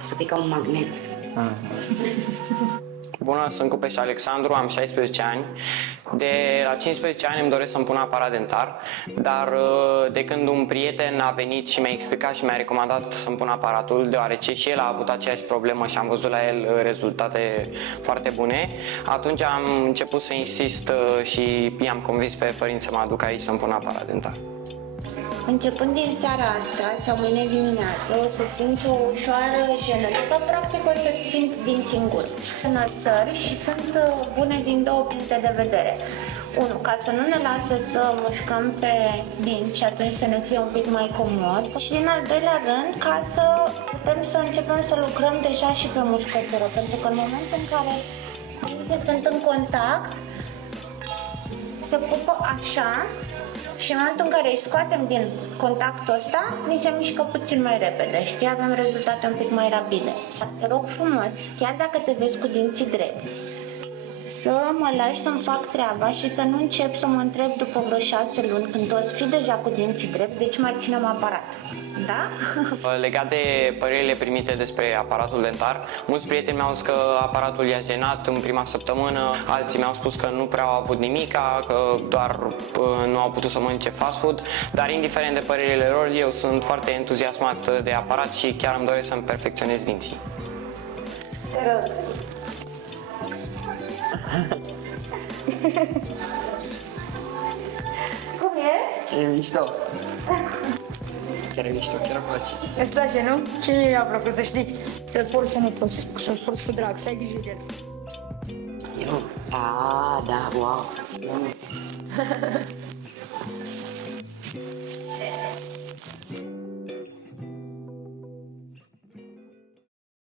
Să fie ca un magnet. Bună, sunt Cupeș Alexandru, am 16 ani. De la 15 ani îmi doresc să-mi pun aparat dentar, dar de când un prieten a venit și mi-a explicat și mi-a recomandat să-mi pun aparatul, deoarece și el a avut aceeași problemă și am văzut la el rezultate foarte bune, atunci am început să insist și i-am convins pe părinți să mă aduc aici să-mi pun aparat dentar. Începând din seara asta sau mâine dimineață, o să simți o ușoară jenă, de fapt, practic o să simți dinți în gură. Înălțări și sunt bune din două puncte de vedere. Unu, ca să nu ne lasă să mușcăm pe dinți și atunci să ne fie un pic mai comod. Și din al doilea rând, ca să putem să începem să lucrăm deja și pe mușcătură, pentru că în momentul în care dinții sunt în contact, se pupă așa. Și în momentul în care îi scoatem din contactul ăsta, ni se mișcă puțin mai repede, știi? Avem rezultate un pic mai rapide. Te rog frumos, chiar dacă te vezi cu dinții drepti, să mă lași să-mi fac treaba și să nu încep să mă întreb după vreo 6 luni, când tu o să fii deja cu dinții drepti, deci mai ținem aparat. Da? Legat de părerile primite despre aparatul dentar, mulți prieteni mi-au zis că aparatul i-a jenat în prima săptămână, alții mi-au spus că nu prea au avut nimica, că doar nu au putut să mănânce fast food, dar indiferent de părerile lor, eu sunt foarte entuziasmat de aparat și chiar îmi doresc să-mi perfecționez dinții. Te rog. Cum e? E mișto. Chiar e mișto, chiar îmi place. Îți place, nu? Și mie mi-a plăcut, să știi. Să-l porți, să nu poți, să-l porți cu drag, să ai grijă de el. Eu? Da, wow.